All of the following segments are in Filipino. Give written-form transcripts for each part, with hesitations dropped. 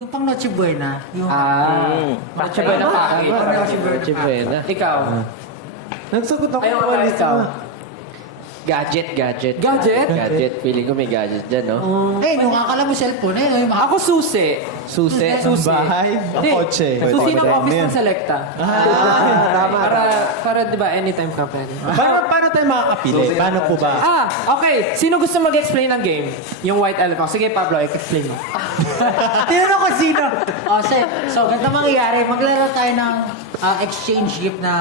Yung pang Noche Buena. Yung Noche Buena package. Pang Noche Noche Buena. Ikaw. Nagsagot ako Ayaw ng ka walis ikaw. Gadget. Gadget? Feeling ko may gadget dyan, no? Eh, nung akala mo cellphone, eh, yung mga... Ako susi. Susi. Susi. Bahay? Ang Hindi. kotse? Susi ng Kotse. office Yan. ng Selecta. Tama. Para di ba, anytime ka pwede. Paano tayo makakapili? Paano po ba? Okay. Sino gusto mag-explain ng game? Yung White Elephant. Sige, Pablo, explain mo. Tinanong ko sino. So, ganito mangyayari. Maglaro tayo ng exchange gift na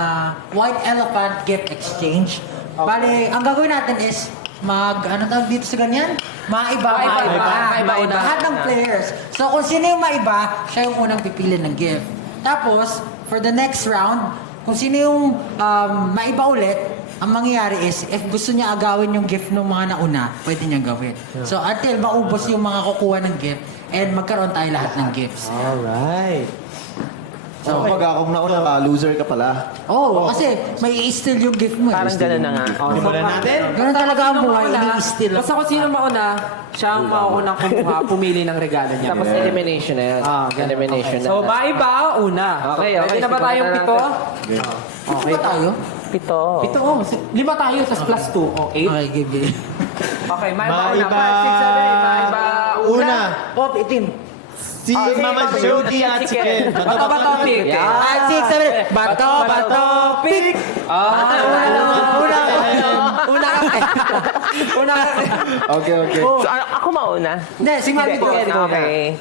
White Elephant Gift Exchange. Bale, ang gagawin natin is ano tawag dito sa ganyan? Maiba. Maiba. Lahat ng players. So, kung sino yung maiba, siya yung unang pipili ng gift. Tapos, for the next round, kung sino yung maiba ulit, ang mangyayari is, if gusto niya agawin yung gift ng mga nauna, pwede niyang gawin. So, until maubos yung mga kukuha ng gift, and magkaroon tayo lahat ng gifts. Alright. So, Pag akong nauna, loser ka pala. kasi may i-steal yung gift mo. Parang gano'n na nga. Simulan natin. Ganun talaga ang Sino buhay, mauna, i-steal. basta kung sino mauna, siya ang mauunang kumuha, pumili ng regalo niya. Tapos elimination na yan. ganun. Elimination na. So, maiba, una. Okay. Pwede na ba tayong pito? Okay. Ba tayo? Pito. Pito, 5 tayo, tapos plus 2. O, 8. Okay, give it. Okay, maiba una. Maiba 5, 6, 7, maiba una. Pop, itim. Si Mama Jody at si Ken. Bato, pick. 5, 6, 7. Bato, pick. Una ka. Okay. So, ako mauna. Hindi, si Mami ko. Okay.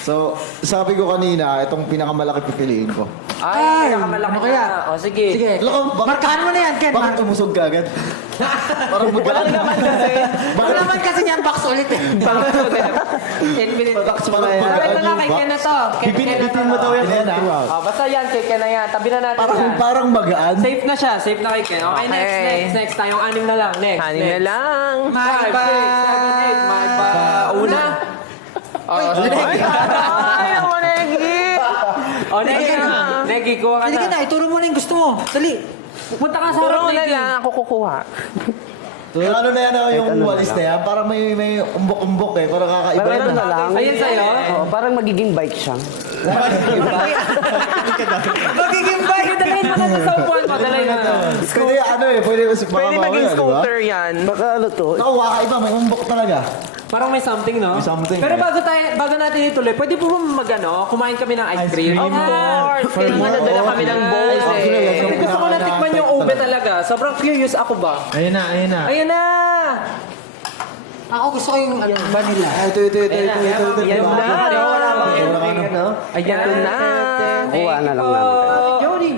So, sabi ko kanina, itong pinakamalaki pipiliin ko. Ay, pinakamalaki ano kaya? na. O, sige. Sige, markahan mo na yan, Ken. Bakit tumusog ka agad? Parang magkaan. Wala naman kasi niyan box ulit eh. 10 minutes. Ito na, kay Ken na to. Bitin mo daw yan. Basta yan, kay Ken na yan. Tabi na natin yan. Parang magaan. Safe na siya. Safe na kay Ken. Okay, next. Tayong 6 na lang. Next. Hanin na lang. 5, 6, 7, 8. Maiba una. Ayaw mo, Negi! Negi, kuha ka Sige na. na, ituro mo na yung gusto mo. Dali. Punta ka sa harap, Puro na Negi. lang ako kukuha. Yung ano na yan, yung walis na yan, parang may umbok-umbok eh. Parang kakaiba Parang yun. ano na lang. Ayun sa'yo? Parang magiging bike siya. Magiging bike. Dalhin mo na sa upuan mo. Dalhin mo na. Pwede ano eh, pwede Pwede maging scooter yan. Baka ano to? Naku, kakaiba, may umbok talaga. Parang may something, no? May something, Pero eh. bago natin ituloy, pwede po ba kumain kami ng ice cream? Of course! Kaya nga nadala kami ng bowls eh. Kasi gusto ko na tikman yung ube talaga. Sobrang curious ako ba? Ayun na. Ayun na! Ako gusto ko yung vanilla. Ito. Yan na. Ayan na. Kuha na lang namin. Jody.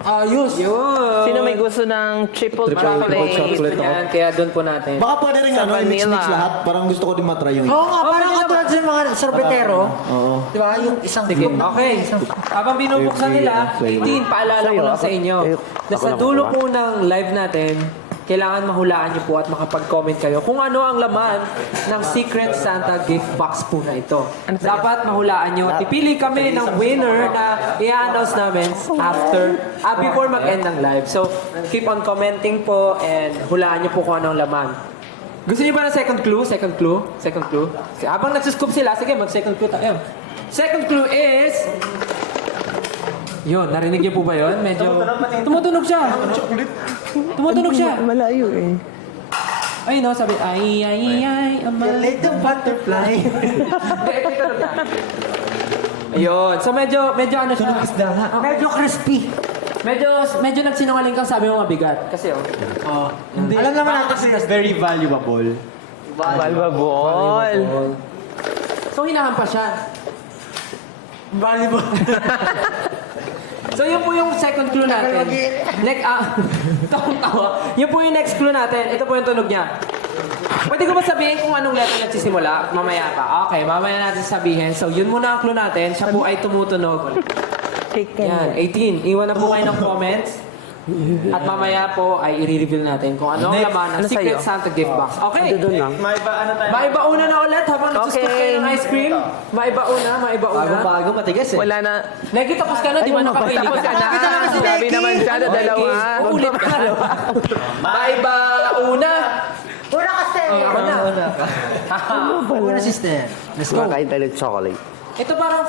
Ayos. Yun. Sino may gusto ng triple chocolate? chocolate. Yan, kaya doon po natin. Baka pwede rin Sa ano, i-mix vanilla. lahat. Parang gusto ko din matry yung Oo nga, parang katulad sa mga sorbetero. Oo. Di ba? Yung isang Sige, okay. Habang binubuksan nila, 18, paalala ko lang sa inyo. Na sa dulo po ng live natin, kailangan mahulaan niyo po at makapag-comment kayo kung ano ang laman ng Secret Santa gift box po na ito. Dapat mahulaan niyo. Pipili kami ng winner na i-announce namin before mag-end ng live. So, keep on commenting po and hulaan niyo po kung ano ang laman. Gusto niyo ba ng second clue? Second clue? Habang nagsuscoop sila, sige, mag-second clue tayo. Second clue is... Yun, narinig niyo po ba yun? Medyo... Tumutunog siya. Tumutunog siya. Malayo eh. Ay, no, sabi, ay, a little butterfly. Ayun. So, medyo ano siya. Medyo crispy. Medyo nagsinungaling kang sabi mo mabigat. Kasi, Alam naman natin Kasi very valuable. Valuable. So, hinahampas siya. valuable. So, yun po yung second clue natin. Tawang-tawa. Yun po yung next clue natin. Ito po yung tunog niya. Pwede ko ba sabihin kung anong letter nagsisimula? Mamaya pa. Okay, mamaya natin sabihin. So, yun muna ang clue natin. Siya po ay tumutunog. Yan, 18. Iwan na po kayo ng comments. At mamaya po ay i-reveal natin kung ano ang laman ng Ano Secret sa'yo? Santa gift box. Okay. Doon lang. Maiba una na ulit habang nagsuscoop kayo ng ice cream. Maiba una. Bago matigas eh. Wala na. Negi, tapos ka na, di ba nakapili Tapos ka ka? na. Nakita naman si Sabi Becky. naman siya na dalawa. Ulit ka. Maiba una. Una kasi. Ako na. Una sister. Let's go. Kumakain tayo ng chocolate. Ito parang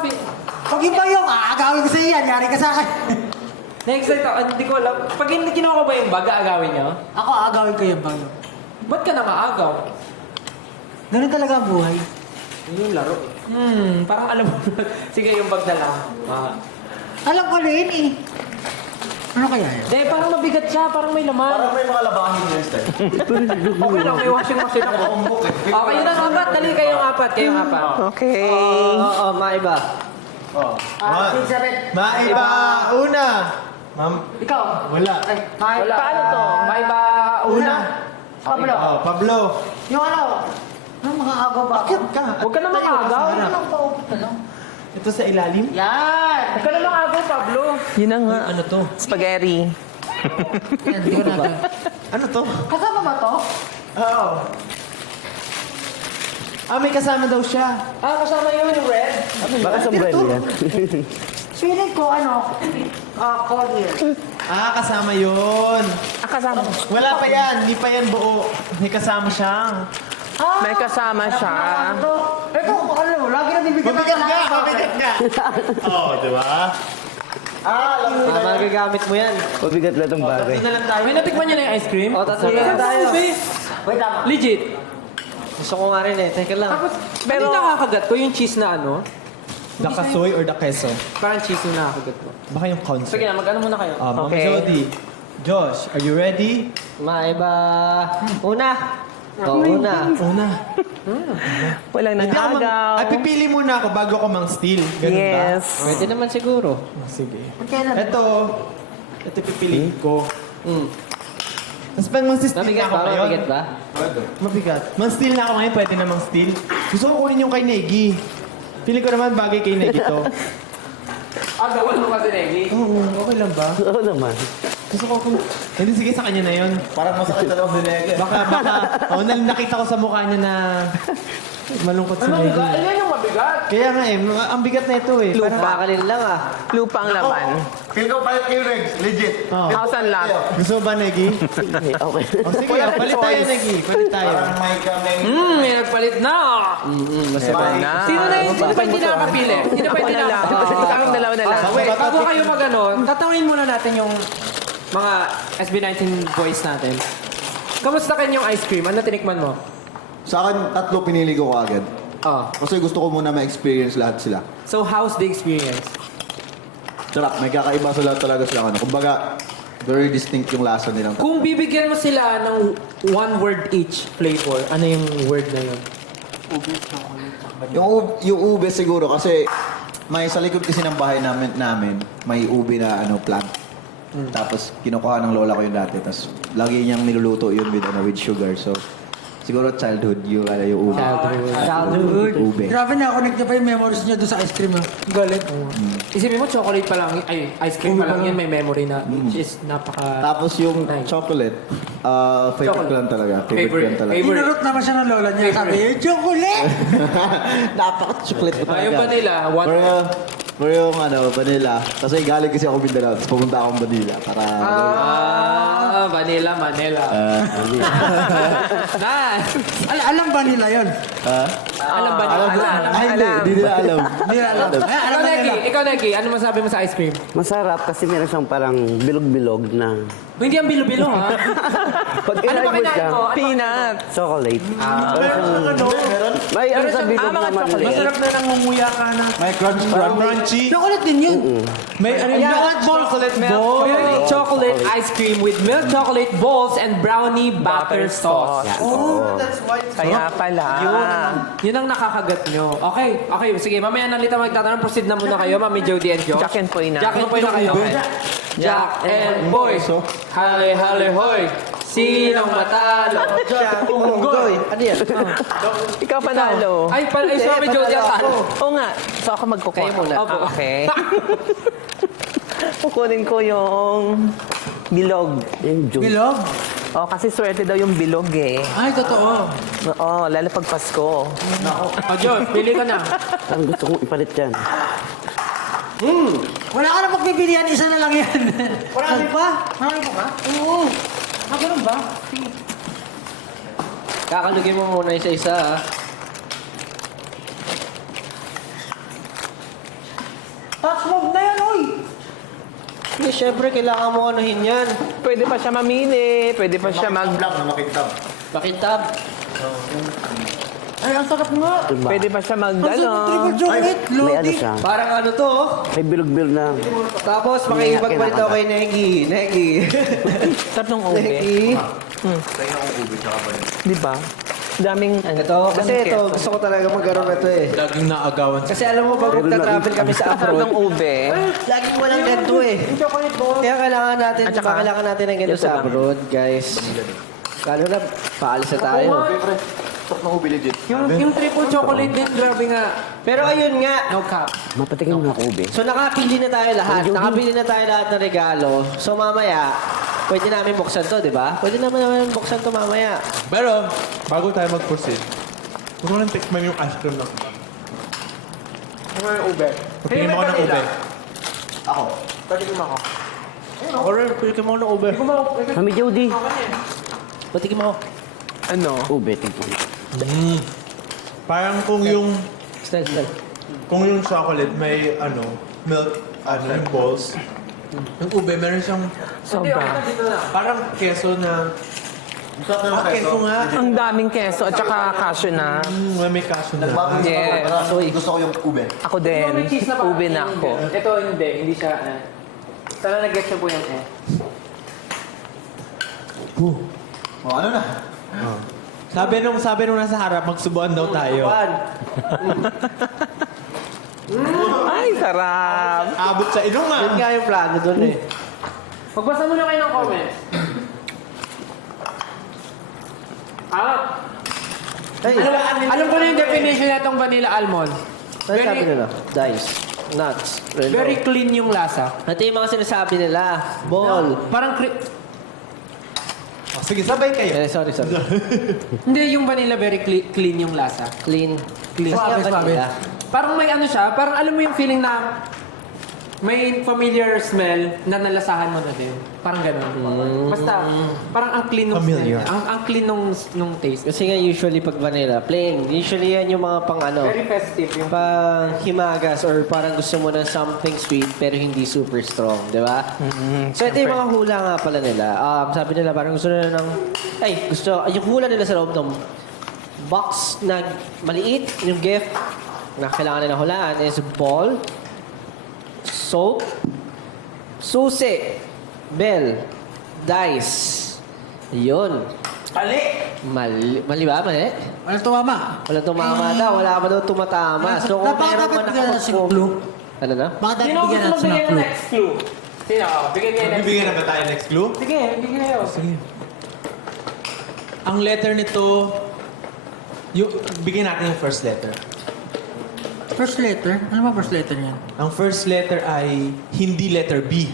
Pag iba yung aagawin ko sa yan, yari ka sa akin. na-excite ako. Hindi ko alam. Pag kinuha ko ba yung bag, aagawin niyo? Ako aagawin ko yung bayo. Ba't ka na maagaw? Ganun talaga ang buhay. Yun yung laro eh. Parang alam mo. Sige, yung bag na lang. Alam ko rin eh. Ano kaya yun? Hindi, parang mabigat siya. Parang may laman. Parang may mga labahin yun, Steph. Okay lang, may washing machine ako. Okay, yun ang apat. Dali kayong apat. Kayong apat. Okay. Oo, maiba. Maiba! Una! Ma'am, Ikaw? wala. Ay, Wala. paano to? May ba una? Pablo. Oh, Pablo. Yung ano? Ano mga agaw ba? Bakit ka? Huwag ka na mag-agaw. Ano lang paupit na lang? Ito sa ilalim? Yan! Huwag ka na mag-agaw, Pablo. Yun na nga. Ano to? Spaghetti. Yan, di ko na. Ano to? Kasama ba to? Oo. May kasama daw siya. Kasama yun yung red. Baka sombrero yan. Feeling ko ano? Collier. Kasama yun. Kasama. Wala pa yan. Hindi pa yan buo. May kasama siyang. May kasama siya. Ito, ano, lagi na bibigyan Mabigat ka! Mabigat ka! Oo, di ba? Alam mo na. Magagamit mo yan. Mabigat na itong bagay. Ito na lang tayo. May natikman niyo na yung ice cream? O, tatlo na lang tayo. Wait lang. Legit. Gusto ko nga rin eh. Teka lang. Tapos, pero nakakagat ko yung cheese na ano. The kasoy or the queso? Parang cheese yung nakakagat ko. Baka yung concept. Sige na, mag-ano muna kayo. Mama Okay. Jody. Josh, are you ready? Maiba. Una. Una. Una. Walang Hindi ako nangagaw. Ay, pipili muna ako bago ako mang-steal. Ganun ba? Yes. Pwede naman siguro. Sige. Kailan? Ito pipiliin ko. Tapos pag mang-steal na Mabigat ako ba? ngayon. Mabigat ba? Mabigat. Man-steal na ako ngayon, pwede na mang-steal. Gusto ko kunin yung kay Negi. Feeling ko naman bagay kay Negi to. Agawan mo kasi, Negi. Oo, okay lang ba? Oo naman. Gusto ko kung... Hindi, sige sa kanya na yun. Parang masakit na lang si Negi. Baka, nakita ko sa mukha niya na malungkot si Negi. Ayan yung mabigat. Kaya nga ang bigat na ito eh. Bakalin lang ah. Lupa ang laman. Feel ko palit kayo, Regs. Legit. House and lot. Gusto mo ba, Negi? Okay. O sige, palit tayo, Negi. Palit tayo. Parang may kaming... May nagpalit na. Na. Sino na yun? Sino pa hindi nakakapili? Sino pa hindi Ako na lang. nakakapili? Kaming dalawa na lang. Wait, bago kayo mag-ano, tatawin muna natin yung mga SB19 boys natin. Kamusta kanyang ice cream? Ano tinikman mo? Sa akin, 3 pinili ko kaagad. Kasi gusto ko muna ma-experience lahat sila. So, how's the experience? Sarap, may kakaiba sila talaga sila. Kumbaga, very distinct yung lasa nilang. Kung bibigyan mo sila ng one word each flavor, ano yung word na yun? Yung ube siguro kasi may sa likod kasi ng bahay namin may ube na plant. Tapos kinukuha ng lola ko yun dati. Tapos lagi niyang niluluto yun with sugar. So siguro childhood yung ube. Childhood. Ube. Grabe na, connect niya pa yung memories niya doon sa ice cream. Galit. Isipin mo, chocolate pa lang, ay, ice cream pa lang yun, may memory na, which is napaka... Tapos yung Nice. chocolate, favorite ko lang talaga. Favorite ko lang talaga. Inurot naman siya ng lola niya. Sabi, yung chocolate! Napaka-chocolate ko talaga. Yung vanilla, Pero yung vanilla. Kasi galing kasi ako Mindanao. Tapos pumunta akong Manila para... vanilla, Manila. Nice! Alam ba nila yun? Alam ba niyo? Ay, hindi nila alam. Hindi nila alam. Ay, alam Ikaw, na nila. Negi, ano masabi mo sa ice cream? Masarap kasi meron siyang parang bilog-bilog na. Hindi ang bilo-bilo, ha? Pag Ano ba inagos kinain siya, mo? Ano ba peanut. Chocolate. May ano Meron sa siyang bilog mga naman. chocolate. Masarap na nangunguya ka na. May crunchy. Chocolate din yun. May chocolate balls. Milk chocolate ice cream with milk chocolate balls and brownie butter sauce. Oh, that's why. Kaya pala. Yun ang nakakagat nyo. Okay, sige. Mamaya nang lita magtatanong. Proceed na muna kayo, Mami Jody and Josh. Jack and Poy na. Jack and Poy na kayo. Jack and Poy. Hale, hale, hoy. Sinong matalo? Unggoy. Ano yan? Ikaw panalo. Ay, si Mami Jody ang talo. Oo nga. So ako magkukuha. Kayo muna. Opo. Okay. Kukunin ko yung bilog. Yung juice. Bilog? Oh, kasi swerte daw yung bilog eh. Ay, totoo. Oo, lalo pag Pasko. O, Josh, pili ka na. Ang gusto kong ipalit yan. Wala ka na pagpipilian, isa na lang yan. Marami pa? Marami pa ba? Oo. Ganun ba? Kakalugin mo muna isa-isa, ha? Touch move na yan, oy! Hindi, syempre, kailangan mo anuhin yan. Pwede pa siya mamili. Pwede pa siya mag... Black na makintab. Makintab. Ay, ang sarap nga. Pwede pa siya mag... Ang sarap ng triple chocolate, May ano Lodi. siya. Parang ano to, oh. May bilog-bilog na. Tapos, makikipagpalit ako kay Negi. Negi. Sarap ng ube. Negi. Di ba? Daming... Ito, kasi daming ito, keso. gusto ko talaga magkaroon ito eh. Laging naagawan Kasi alam mo, pag magta-travel kami sa Sarap ng abroad, ube. laging walang ganito eh. Kaya kailangan natin, At saka, kailangan natin ng ganito ito sa lang. abroad, guys. Lalo na, paalis na tayo. Tok na ubi legit. Yung triple chocolate din, grabe nga. Pero ayun nga, No cap. Mapatikin mo na ako, ube. so nakapili na tayo lahat. Nakapili na tayo lahat ng regalo. So mamaya, pwede namin buksan to, di ba? Pwede naman buksan to mamaya. Pero, bago tayo mag-proceed, gusto ko lang tikman yung ice cream na. Ano yung ube? Pagpingin ako ng ube. Ako. Patikim ako. Ako rin, pili mo ng ube. Kami, Jody. Patikin mo. Ano? Ube, tingnan. Parang kung yung Style. chocolate may milk, yung balls. Yung ube, meron siyang Sobra. parang keso na... Sarap na keso nga. Ang daming keso at saka cashew na. May kaso na. Nagbago yung Yes. ako, pero gusto ko yung ube. Ako din. Ube na ako. Ito hindi siya. Sana nag-get niyo po yung O, ano na? Sabi nung nasa harap, magsubuan daw tayo. Ay, sarap. Abot sa ilong Yun ah. nga yung plano dun eh. Magbasa muna kayo ng comments. Ay, Alam ko na yung definition na itong vanilla almond. ano sabi nila? Dice. Nuts. Relo. Very clean yung lasa. Ito yung mga sinasabi nila. Ball. Parang Oh, sige, sabay kayo. Sorry. hindi yung vanilla very clean yung lasa. Clean. Clean. Kasi nga vanilla. Parang may ano siya, parang alam mo yung feeling na may familiar smell na nalasahan mo na din. Parang gano'n. Basta, parang ang clean nung Familiar. smell. Ang clean nung taste. Kasi nga usually pag vanilla, plain. Usually yan yung mga pang ano. Very festive yung Pang himagas or parang gusto mo ng something sweet pero hindi super strong, di ba? So ito yung mga hula nga pala nila. Sabi nila parang gusto nila ng... yung hula nila sa loob ng box na maliit, yung gift na kailangan nila hulaan is ball, soap, susi, bell, dice. Yun. Mali ba? Mali? Walang tumama. Wala tumama daw. Wala pa daw tumatama. So kung meron man bigyan natin ng clue. Ano na? Bakit natin Sino bigyan gusto natin ng magbigay ng clue? next clue? Sino? Bigyan niya yung next Bibigyan na ba tayo next clue? Sige, bigyan kayo. Ang letter nito, bigyan natin yung first letter. First letter? Ano ba first letter niyan? Ang first letter ay hindi letter B.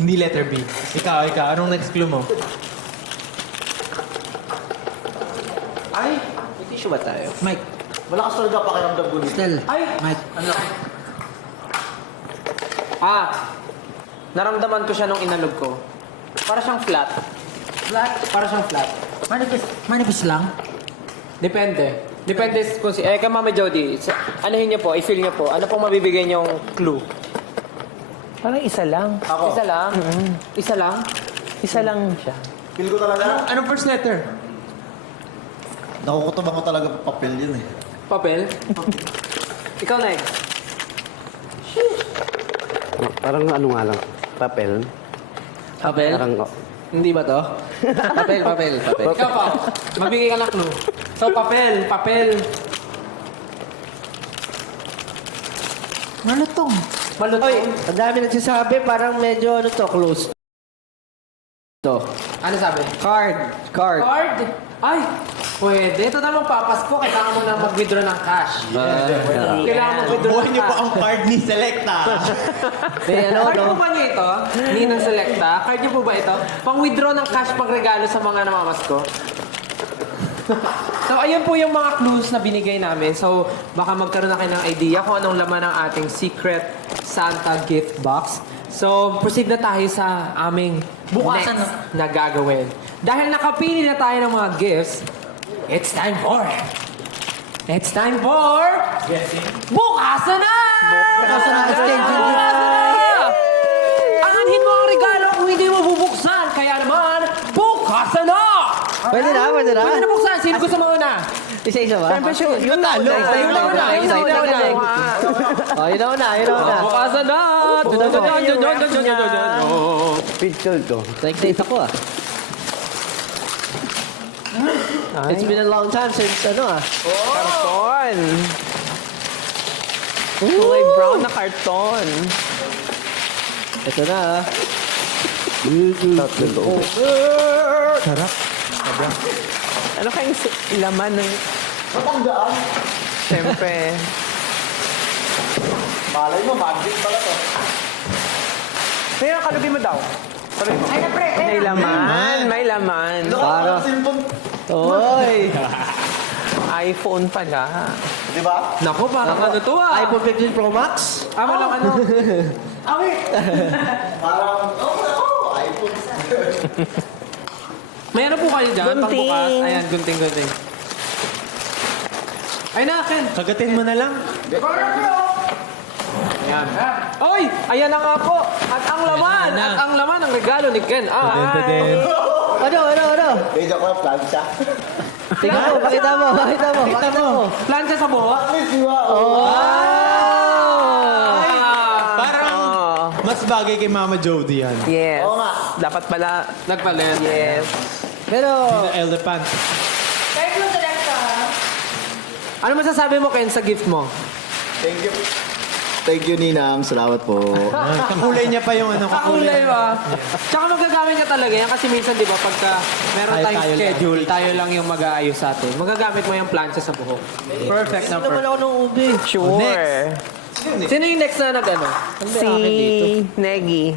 Hindi letter B. Ikaw, anong next clue mo? Ay, may tissue ba tayo? Mike. Malakas talaga pakiramdam ko dito. Stel. Ay! Mike. Naramdaman ko siya nung inalog ko. Para siyang flat. Flat? Para siyang flat. Manipis lang. Depende. Depende kung si... kay Mama Jody, anuhin niyo po, i-feel niyo po. Ano pong mabibigay niyong clue? Parang isa lang. Isa lang? Isa lang? Isa lang siya. Feel ko talaga. Anong first letter? Nakukutubang ko talaga papel yun eh. Papel? Ikaw, next. Parang ano nga lang. Papel. Papel? Parang, Hindi ba to? Papel. Ikaw pa. Magbigay ka ng clue. So, papel. Malutong. Oy, ang dami nagsasabi, parang medyo ano to, close. To. Ano sabi? Card. Card? Ay! Pwede. Ito naman papasko. Kailangan mo na mag-withdraw ng cash. Kailangan mag-withdraw Buhay ng niyo po cash. ang card ni Selecta. Card po ba niyo ito? Ninang Selecta? Card niyo po ba ito? Pang-withdraw ng cash pang-regalo sa mga namamasko? So, ayun po yung mga clues na binigay namin. So, baka magkaroon na kayo ng idea kung anong laman ng ating secret Santa gift box. So, proceed na tayo sa aming Bukasan next na gagawin. dahil nakapili na tayo ng mga gifts, it's time for... Bukasan na! Bukasan na, exchange yung gift. Bukasan na! Anhin mo ang regalo kung hindi mo bubuksan. Kaya naman, bukasan na! Pwede na. Pwede na buksan. Sino gusto mo una? Isa-isa ba? Siyempre, yung talo. Yun na una. Yun na una. Oh, yun na una. Bukasan na! Picture to. Excited ako ah. It's been a long time since Karton. Kulay brown na karton. Ito na ah. Sarap. Ano kayong laman ng... Matandaan. Siyempre. Malay mo, magic pala to. Pero kalubi mo daw. Kalubi mo. May laman. May laman. Para. Oy! iPhone pala. Di ba? Naku, parang ano to ah. iPhone 15 Pro Max? Walang ano. Parang, iPhone. Mayroon po kayo dyan, Gunting. pangbukas. Ayan, gunting. Ay na, Ken. Kagatin mo na lang. Ayan. Oy! Ayan na nga po. At ang laman, ang regalo ni Ken. Ano? Medyo ko na plancha. Tingnan mo, pakita mo. Plancha sa buhok. Parang mas bagay kay Mama Jody yan. Yes. Oo nga. Dapat pala. Nagpalit. Yes. Pero, The elephant. Ano masasabi mo, Ken, sa gift mo? Thank you. Thank you, Ninang. Salamat po. Kakulay niya pa yung ano. Kakulay ba? Tsaka magagamit ka talaga yan kasi minsan, di ba, pagka meron Tayo tayong lang. schedule, tayo lang yung mag-aayos sa atin. Magagamit mo yung plancha sa buhok. Perfect na naman perfect. ako ng ubi. Sure. Sino yung next na nag-ano? Si Negi.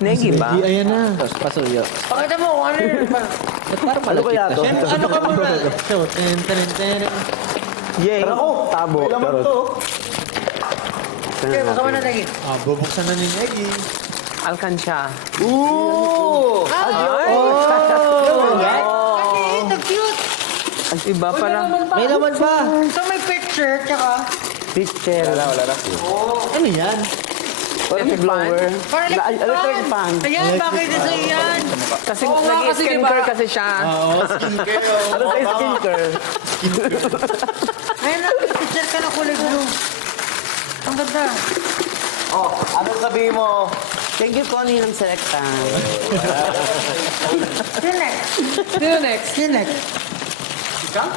Negi ba? Ayan na. Tapos pasuyo. Pakita mo kung ano yun. Parang malapit na. Ano ka muna? Yay. Tabo. May laman to. Okay, baka mo na lagi. Bubuksan na ni Neggy. Alkansya. Ooh! Ay! Ito, cute. Ang iba pala. May laman pa. So may picture, tsaka... Picture. Wala na. Ano yan? Electric blower. Parang Electric fan. Ayan, bakit ito yan? Kasi Oo nga, kasi nag-skincare diba? kasi siya. Ano sa skincare? Ayan na, picture ka na kulay blue. Ang ganda. Anong sabihin mo? Thank you, Connie, ng Selecta. Sino next? Sino next? Sino next?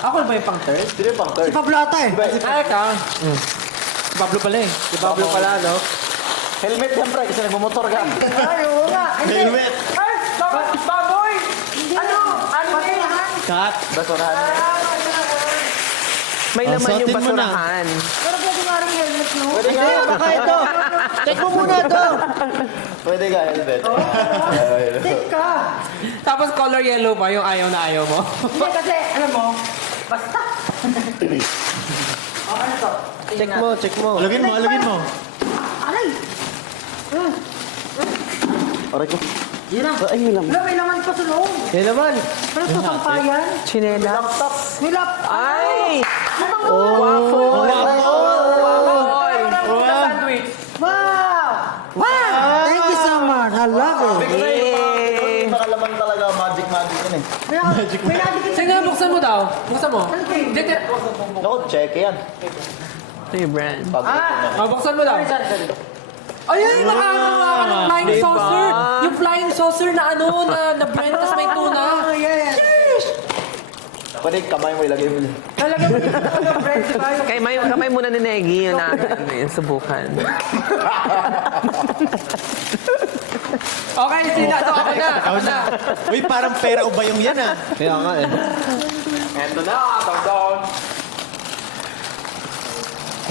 Ako na ba yung pang-third? Sino yung pang Si third? Pablo ata eh. Eka. Si Pablo pala eh. Si Pablo pala, no? Helmet yan, pre, kasi nagmumotor ka. Ay, oo nga. Helmet. Ay! Baboy! Ano? Ano Cut. Basurahan. May laman yung suotin mo na. basurahan. Pero pwede nga rin helmet, no? Pwede Hindi, ka. baka ito. Check mo muna ito. Pwede ka, helmet. Take ka. Tapos color yellow pa yung ayaw na ayaw mo. Hindi kasi, alam mo, basta. O, ano to? Check mo. Alugin mo. Aray! Aray ko. Yun na. Ay, may laman. Wala, may laman pa sa loob. May laman. Pero ito, sampayan. Chinela. May laptop. Ay! Oh. Sandwich. Wow! Wow! Thank you so much. I love it. Yay! Nakalaman talaga, magic yun eh. May nadikit. Sige, buksan mo daw. Buksan mo. Dito. Naku, check yan. Ito yung brand. Buksan mo daw. Ayun, nakakawa ka ng flying saucer. Yung flying saucer na ano, na brand, tas may tuna. Yes. Pwede kamay mo ilagay mo. Talaga mo dito yung bread, di ba? Kamay muna ni Negi yung namin subukan. Okay, sila. Ito, ako na. Uy, parang pera ubayong yan ah. Kaya nga eh. Eto na, down.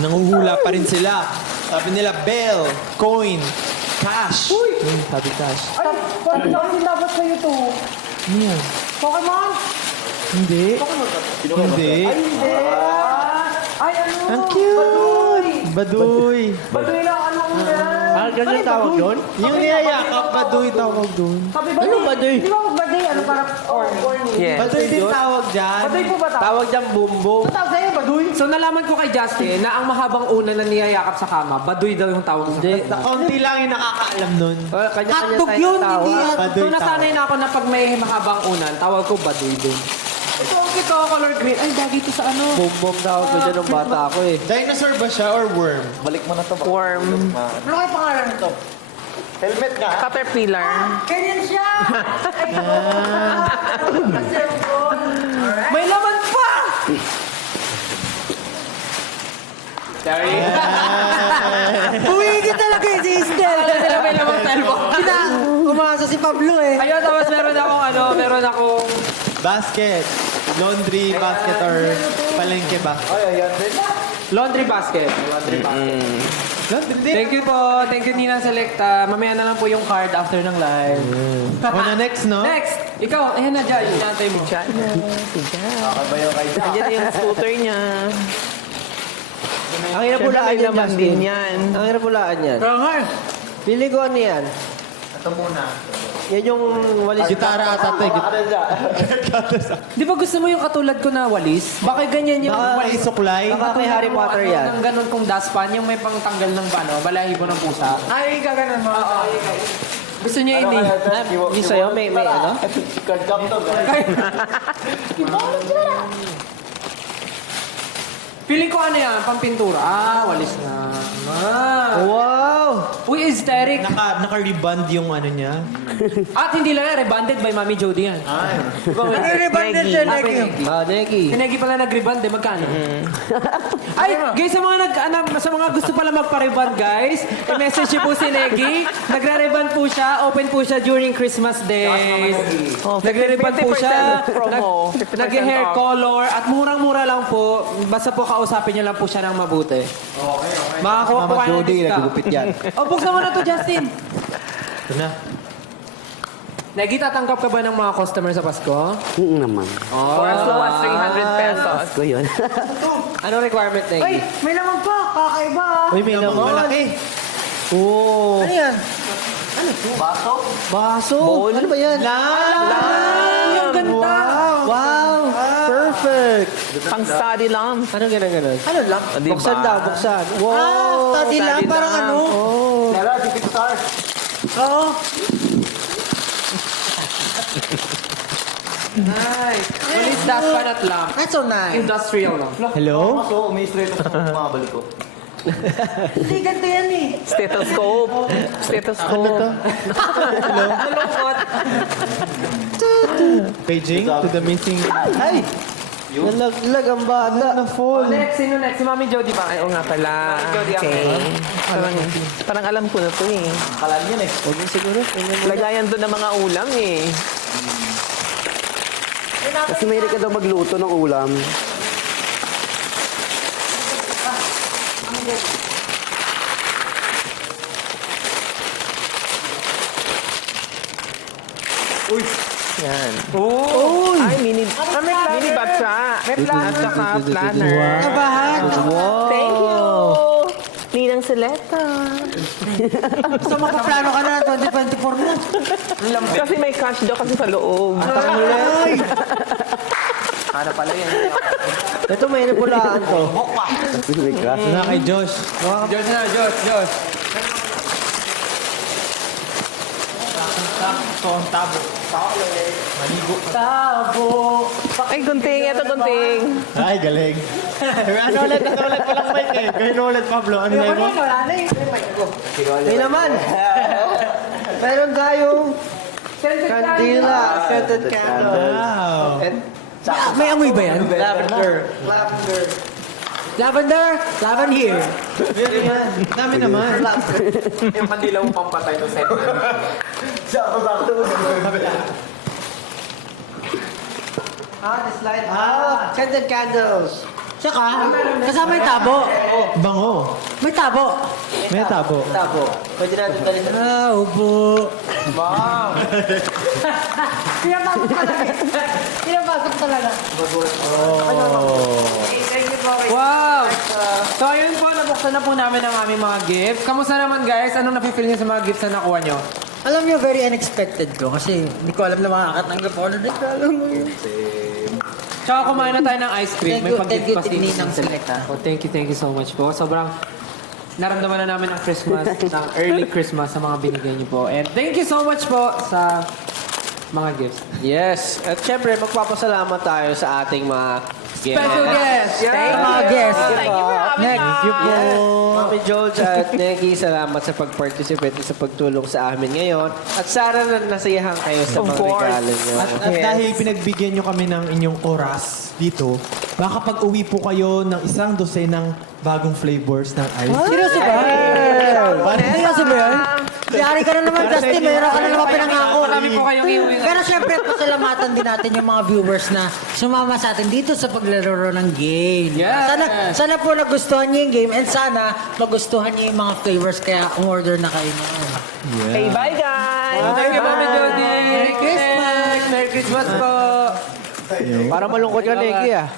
Nanguhula pa rin sila. Sabi nila, bell, coin, cash. Sabi cash. Ay, bakit dapat sa'yo to? Ano yan? Pokemon? Hindi. Hindi. Ay, ano? Ang cute! Baduy. Baduy lang, ano yan? Ah, ganyan tawag doon? Yung niyayakap, baduy tawag doon. Sabi ba? Ano ba, Doy? Di ba mag Baduy, ano parang corny. Yes. Baduy din tawag dyan. Baduy po ba tawag? Tawag diyang bumbong. Ano tawag sa'yo, Baduy? So nalaman ko kay Justin na ang mahabang una na niyayakap sa kama, baduy daw yung tawag sa Hindi. kama. Kaunti lang yung nakakaalam nun. Kanya-kanya Hotdog tayo yun, tawag. hindi hotdog. Baduy So nasanay na ako na pag may mahabang unan, tawag ko baduy din. Ito ang kito, color green. Ay, dagi ito sa ano. Bumbong tawag ko dyan ng bata ako eh. Dinosaur ba siya or worm? Balik mo na to. Worm. Ano kayo pangalan nito? Helmet nga. Caterpillar. Ganyan siya! May laman pa! Sorry. Uwigit talaga eh, si Estel! Sila may lamang cellphone. Umasa si Pablo eh. Ayun, tapos meron akong Basket. Laundry basket or palengke ba? laundry basket. Laundry din. Thank you po. Thank you, Ninang Selecta. Mamaya na lang po yung card after ng live. Muna next, no? Next! Ikaw, ayan na dyan. Yung nantay mo. Diyan na. Diyan na yung scooter niya. Ang hirap hulaan Siyempre, yan, laman Justin. din yan. Ang hirap hulaan yan. Pero nga eh. Pili ko ano yan. Ito muna. Yan yung walis. Gitara ata to. Di ba gusto mo yung katulad ko na walis? Baka ganyan yung May suklay. Baka kay Harry Potter yan. Ang ganun kong dustpan, yung may pangtanggal ng balahibo ng pusa. Ay, gaganon mo. Gusto niya ini. Yung sa'yo, may ano? Card cam to. Feeling ko ano yan, pampintura. walis na. Wow! Uy, aesthetic. Naka-reband yung ano niya. At hindi lang yan, rebanded by Mami Jody yan. Nare-rebanded siya, Neki. Neki. Pinagi pala nag-reband, magkano? Ay, guys, sa mga gusto pala magpa-reband, guys, i-message niyo po si Negi. Nagre-reband po siya, open po siya during Christmas days. Oh, Nagre-reband po siya. 50% promo. 50% Nag-hair off. color at murang-mura lang po. Basta po kausapin niyo lang po siya ng mabuti. Okay. Makakuha po Mama kayo ng Jody, discount. nagugupit yan. O, buksan mo na to, Justin. Ito na. Negi, tatanggap ka ba ng mga customer sa Pasko? Naman. For as low as 300 pesos. Ko yun. Ano requirement, Negi? Ay, may laman pa. Kakaiba ah. Uy, may laman. Malaki. Oh. Ano yan? Baso. Ano ba yan? Ay, ang ganda! Wow! Perfect! Pang study lang. Ano ganun? Ano lang? Diba? Buksan daw, buksan. Wow! Study lang, study parang lang. ano. Oh. Kaya, dipit star. Oo. Nice! Walis dustpan at lamp. That's so nice. Industrial lang. Hello? So, may straight sa mga balik ko. Hindi, ganito yan eh. Stethoscope. Stethoscope. Nalungkot. Paging to the missing. Ay! Nalaglag ang bata. Next, sino next? Si Mami Jody ba? Ay, oo nga pala. Okay. Parang alam ko na to eh. Kalan yan eh. Huwag mo siguro. Lagayan doon ng mga ulam eh. Kasi mahilig ka daw magluto ng ulam. Yan. Oh! Ay, mini batsa. May planner. At saka planner. Kabahan. Thank you! Ninang Selecta. So, makaplano ka na 2024 na. Kasi may cash daw kasi sa loob. Ano pala yan? Ito may napulaan to. May class. Ito na kay Josh. Josh na, Josh. Tabo. Ay, gunting. Ito, gunting. Ay, galing. Ano ulit palang mic eh. Gawin ulit, Pablo. Ano na mo? Wala na eh. May naman. Meron tayong kandila. Scented candle. Wow. May amoy ba yan? Lavender. Lavender here. Dami naman. Yung kandilaw pampatay to set. This light. Scented candles. Tsaka, kasama yung tabo. Bango. May tabo. May tabo. Tabo. Pwede natin dali sa... Ubo. Wow! Pinapasok talaga. Pinapasok talaga. Wow! So ayun po, nabuksan na po namin ang aming mga gifts. Kamusta naman guys? Anong nafe-feel niyo sa mga gifts na nakuha niyo? Alam niyo, very unexpected ko kasi hindi ko alam na makakatanggap ako ng regalo mo yun. Tsaka kumain na tayo ng ice cream. May Thank you, pag-gift pa si Ninang Selecta. Oh, thank you so much po. Sobrang naramdaman na namin ang Christmas, ng early Christmas sa mga binigay niyo po. And thank you so much po sa mga gifts. Yes. At syempre, magpapasalamat tayo sa ating mga Special guest! Mga guests. Next. Mami George at Neki, salamat sa pag-participate sa pagtulong sa amin ngayon. At sana nasayahan kayo sa mga regalo niyo. At dahil pinagbigyan nyo kami ng inyong oras dito, baka pag-uwi po kayo ng 1 dosenang bagong flavors ng ice. Seryoso ba? Seryoso ba yan? Yari ka na naman, Justin. Meron ka na naman pinangako. Marami po kayong iuwi. Pero syempre, pasalamatan din natin yung mga viewers na sumama sa atin dito sa paglalaro ng game. Yes! Sana po nagustuhan niyo yung game and sana magustuhan niyo yung mga flavors kaya umorder na kayo naman. Hey, bye guys! Thank you, Mami Jody! Merry Christmas! Merry Christmas po! Para malungkot ka, Neki, ah.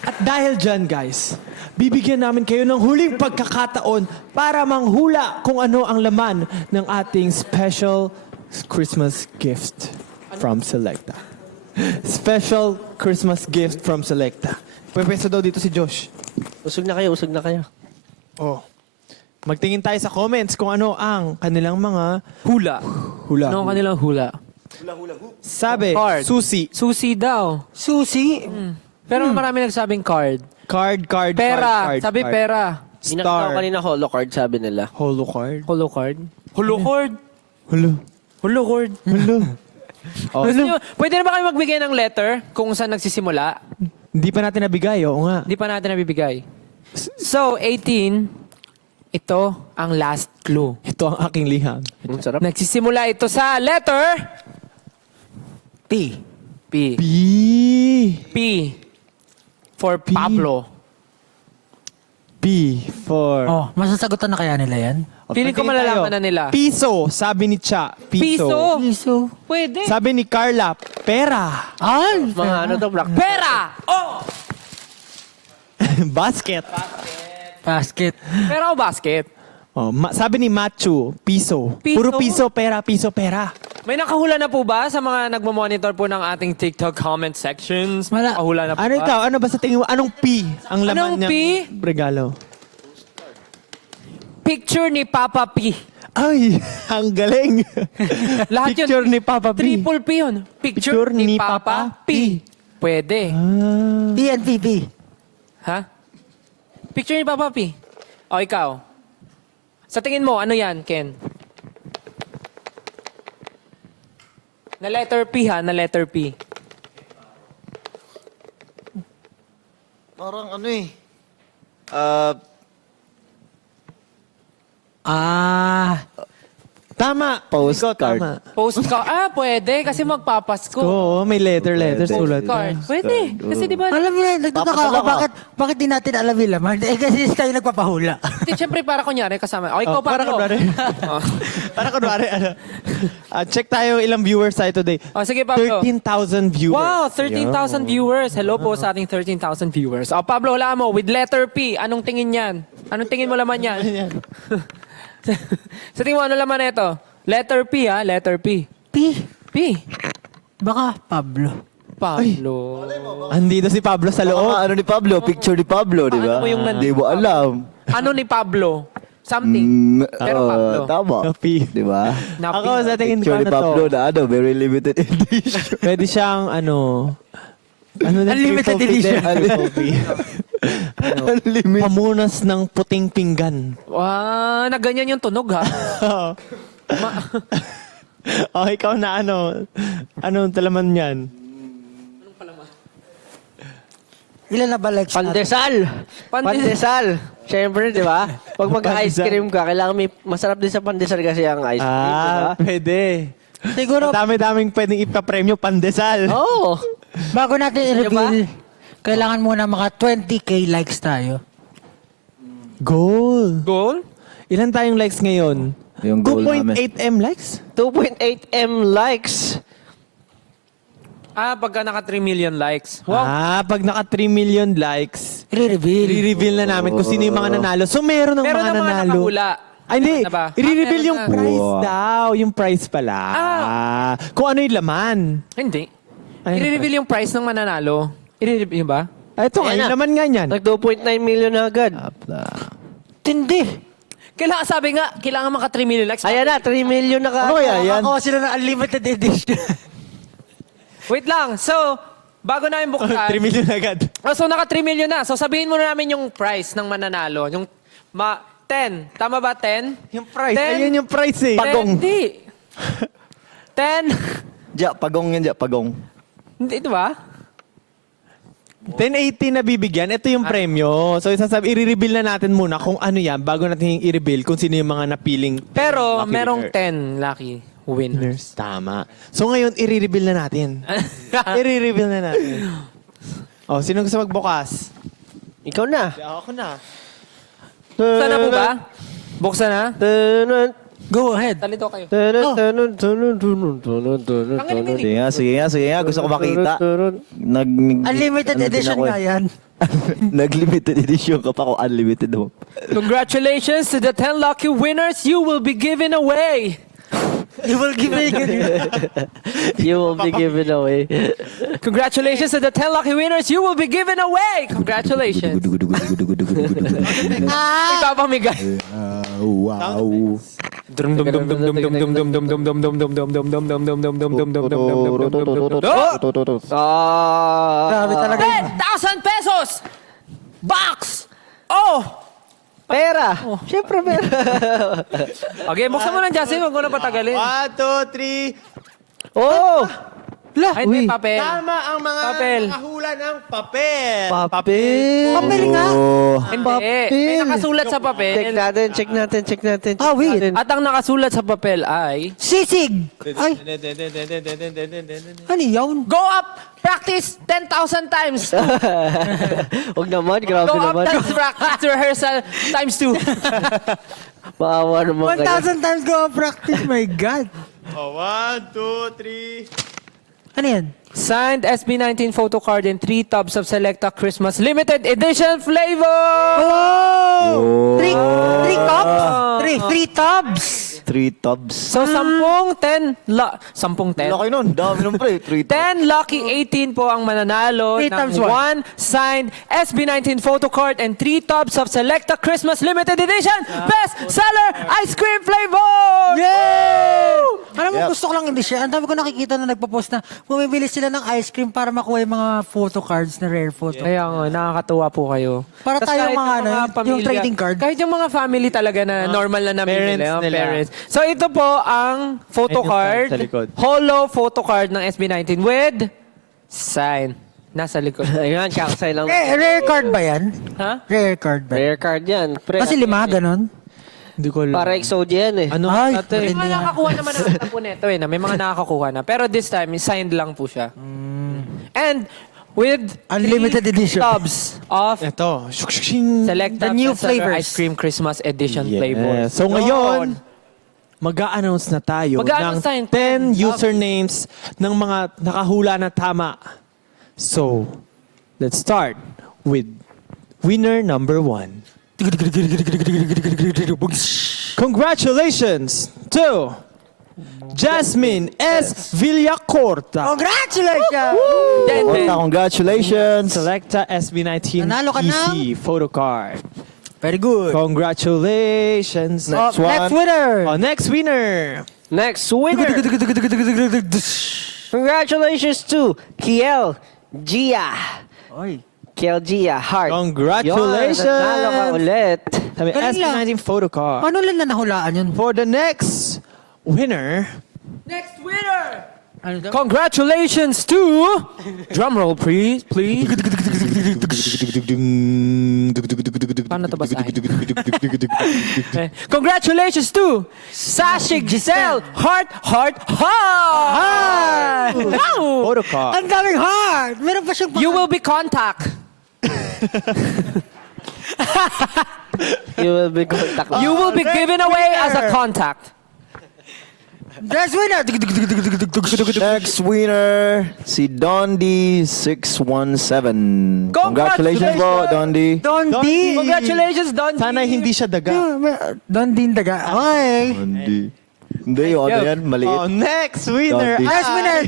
At dahil dyan, guys, bibigyan namin kayo ng huling pagkakataon para manghula kung ano ang laman ng ating special Christmas gift from Selecta. Special Christmas gift from Selecta. Pwesto daw dito si Josh. Usog na kayo, usog na kayo. Oh. Magtingin tayo sa comments kung ano ang kanilang mga Hula. hula. Ano ang kanilang hula? Sabi, Card. susi. Susi daw. Susi? Pero marami nagsabing card. Card. Pera. card, Sabi card. pera. Minakita ko Star. kanina holo card, sabi nila. Holo card. Holo card. Holo card. Holo. Holo card. Holo. Oh. Gusto nyo, pwede na ba kayo magbigay ng letter kung saan nagsisimula? Hindi pa natin nabigay, oo nga. Hindi pa natin nabibigay. So, 18, ito ang last clue. Ito ang aking liham. Ang sarap. Nagsisimula ito sa letter P. P. B. P. For Pablo. B for... Oh, masasagutan na kaya nila yan? Feeling ko Pagtingin malalaman tayo. na nila. Piso, sabi ni Cha. Piso. Piso. Pwede. Sabi ni Carla, pera. Ay! Mga ano to, black. Pera! Oh! Basket. Basket. Pera o basket? Oh, sabi ni Machu, piso. Piso? Puro piso, pera, piso, pera. May nakahula na po ba sa mga nagmamonitor po ng ating TikTok comment sections? Wala. Nakahula na po Ano ba? ikaw? Ano ba sa tingin mo? Anong P ang laman Anong niyang P? regalo? Picture ni Papa P. Ay, ang galing. Lahat yun. Picture ni Papa P. Triple P yun. Picture ni Papa P. Pwede. PNPP. Ha? Picture ni Papa P. O, ikaw. Sa tingin mo, ano yan, Ken? Na letter P ha, na letter P. Parang ano eh. Tama. Postcard. Ikaw, tama. Postcard. Pwede. Kasi magpapasko. Oo, may letter Pwede. sulat. Postcard. Pwede. Kasi di ba, Alam mo, nagtataka ako, bakit di natin alam yung laman? Eh, kasi tayo nagpapahula. siyempre para kunyari kasama. O, ikaw, Para Pablo. kunwari. Oh. Para kunwari, ano. Check tayo ilang viewers tayo today. O, sige, Pablo. 13,000 viewers. Wow, 13,000 viewers. Hello po sa ating 13,000 viewers. O, Pablo, wala mo. With letter P, anong tingin yan? Anong tingin mo laman yan? Sa tingin mo, ano laman ito? Letter P, ha? Letter P. P. P. Baka Pablo. Pablo. Andito si Pablo sa loob. Ano ni Pablo? Picture ni Pablo, di ba? Paano mo yung Di mo alam. Ano ni Pablo? Something. Pero Pablo. Tama. P. Di ba? Na Ako sa tingin ko Picture ni ano to. Pablo na ano, very limited edition. Pwede siyang ano na Unlimited triple P edition. din. Triple P. Unlimited. Pamunas ng puting pinggan. Wow, na ganyan yung tunog, ha? Oh, ikaw na ano. Anong talaman yan? Ilan na ba likes natin? Pandesal! Pandesal! Siyempre, di ba? Pag mag-ice Pandesal. cream ka, kailangan may masarap din sa pandesal kasi ang ice cream, di ba? Pwede. Siguro, Dami-daming pwedeng ipapremyo pandesal. Oo! bago natin i-reveal, kailangan muna maka 20k likes tayo. Goal. Goal? Ilan tayong likes ngayon? Yung goal namin. 2.8M likes? 2.8M likes! Pagka naka 3 million likes. Wow. Pag naka 3 million likes, I-reveal. i-reveal na namin kung sino yung mga nanalo. So, meron ng Meron mga ng mga nanalo. nakahula. Ay, hindi. Na ba? I-reveal Meron yung na. price Wow. daw. Yung price pala. Kung ano yung laman. Hindi. Ay, I-reveal yung price ng mananalo. I-reveal ba? Ay, ito nga, Ayan yung na. laman nga niyan. Nag 2.9 million na agad. Tindi. Kailangan, sabi nga, kailangan maka 3 million likes. Ayan na, 3 million na Ano kaya yan? Nakakuha sila ng unlimited edition. Wait lang. So, bago namin 3 buksan. million agad. So, naka 3 million na. So, sabihin muna namin yung price ng mananalo. Yung 10. Tama ba, 10? Yung price. 10. Ayun yung price eh. Pagong. Hindi. 10. Pagong yan, pagong. Hindi, di ba? 1080 na bibigyan. Ito yung premyo. So, i-reveal na natin muna kung ano yan bago natin i-reveal kung sino yung mga napiling Pero, lucky merong winner. 10 lucky winners. Tama. So, ngayon, i-reveal na natin. I-reveal na natin. Oh, sino gusto magbukas? Ikaw na. Ako na. Buksan na po ba? Buksan na? Go ahead. Talito kayo. Sige nga. Gusto ko makita. Unlimited edition nga yan. Nag-limited edition ka pa kung unlimited mo. Congratulations to the 10 lucky winners you will be giving away. You will give me You will be given away. Congratulations to the 10 lucky winners you will be giving away. Congratulations. Ipapamigay. Wow. Grabe talaga. 10,000 pesos! Box! Oh! Pera. Siyempre pera. Okay, buksan mo na, Justin. Huwag ko na patagalin. 1, 2, 3. Oh! Ay, hindi, papel. Tama ang mga Papel. nakahula ng papel. Papel. Papel nga. Hindi. May nakasulat sa papel. Check natin. Ah, wait. At ang nakasulat sa papel ay... Sisig. Ay, ano yun? Go up! Practice 10,000 times! Huwag naman, grabe Go up naman. times practice rehearsal times 2. Maawa naman kayo. 1,000 times go on practice. My God. Oh, 1, 2, 3. Ano yan? Signed SB19 photo card in 3 tubs of Selecta Christmas Limited Edition flavor! Oh! Three cups? Three tubs. 3 tubs. So, 10 Laki nun. Dami nun pre. 3 tubs. 10 lucky 18 po ang mananalo 3 ng times 1 signed SB19 photo card and 3 tubs of Selecta Christmas Limited Edition Best Seller Ice Cream Flavor! Yay! Alam mo, Yep. gusto ko lang hindi siya. Ang dami ko nakikita na nagpa-post na bumibili sila ng ice cream para makuha yung mga photo cards na rare photo. Kaya nga, nakakatuwa po kayo. Para Tas tayo kahit mga ano, yung trading card. Kahit yung mga family talaga na normal na namimili. Parents nila. Parents. So ito po ang photo Ayun yung card. sa likod. Holo photo card ng SB19 with sign. Nasa likod. Ayan, kakasay lang. Rare card ba yan? Ha? Rare card ba? Rare card yan. Pre, Kasi 5, ganon. Hindi ko alam. para exodia yan eh. Ano? Ay, May mga nakakuha naman ng po neto eh. Na. May mga nakakakuha na. Pero this time, signed lang po siya. And with Unlimited 3 edition. tubs of Ito. Selecta The new Best Seller flavors. Ice Cream Christmas Edition flavor. So ngayon, mag-a-announce na tayo Mag-a-announce ng tayo. 10 usernames ng mga nakahula na tama. So, let's start with winner number 1. Congratulations to Jasmine S. Villacorta. Congratulations! Congratulations. Selecta SB19 Nanalo ka EC photo card. Very good. Congratulations. Next Next one. winner. Oh, next winner. Next winner. Congratulations to Kiel Gia. Oy. Kiel Gia Heart. Congratulations. Yun, nanalo ka ulit. Sabi, Galing lang. SB19 photo card. Paano lang na nahulaan yun? For the next winner, Next winner! Ano daw? Congratulations to... Drumroll, please. Paano ito basahin? Okay. Congratulations to Sashik Giselle Heart. Wow! photo card. Ang daming heart! Meron pa siyang You will be contact. You will be contact. You will be given away as a contact. Next winner! Next winner, si Dondi617. Congratulations po, Dondi. Dondi! Congratulations, Don. Sana hindi siya daga. Dondi yung daga. Okay. Dondi. Hindi, yung ano yan, maliit. Oh, next winner. Dondi. Next winner!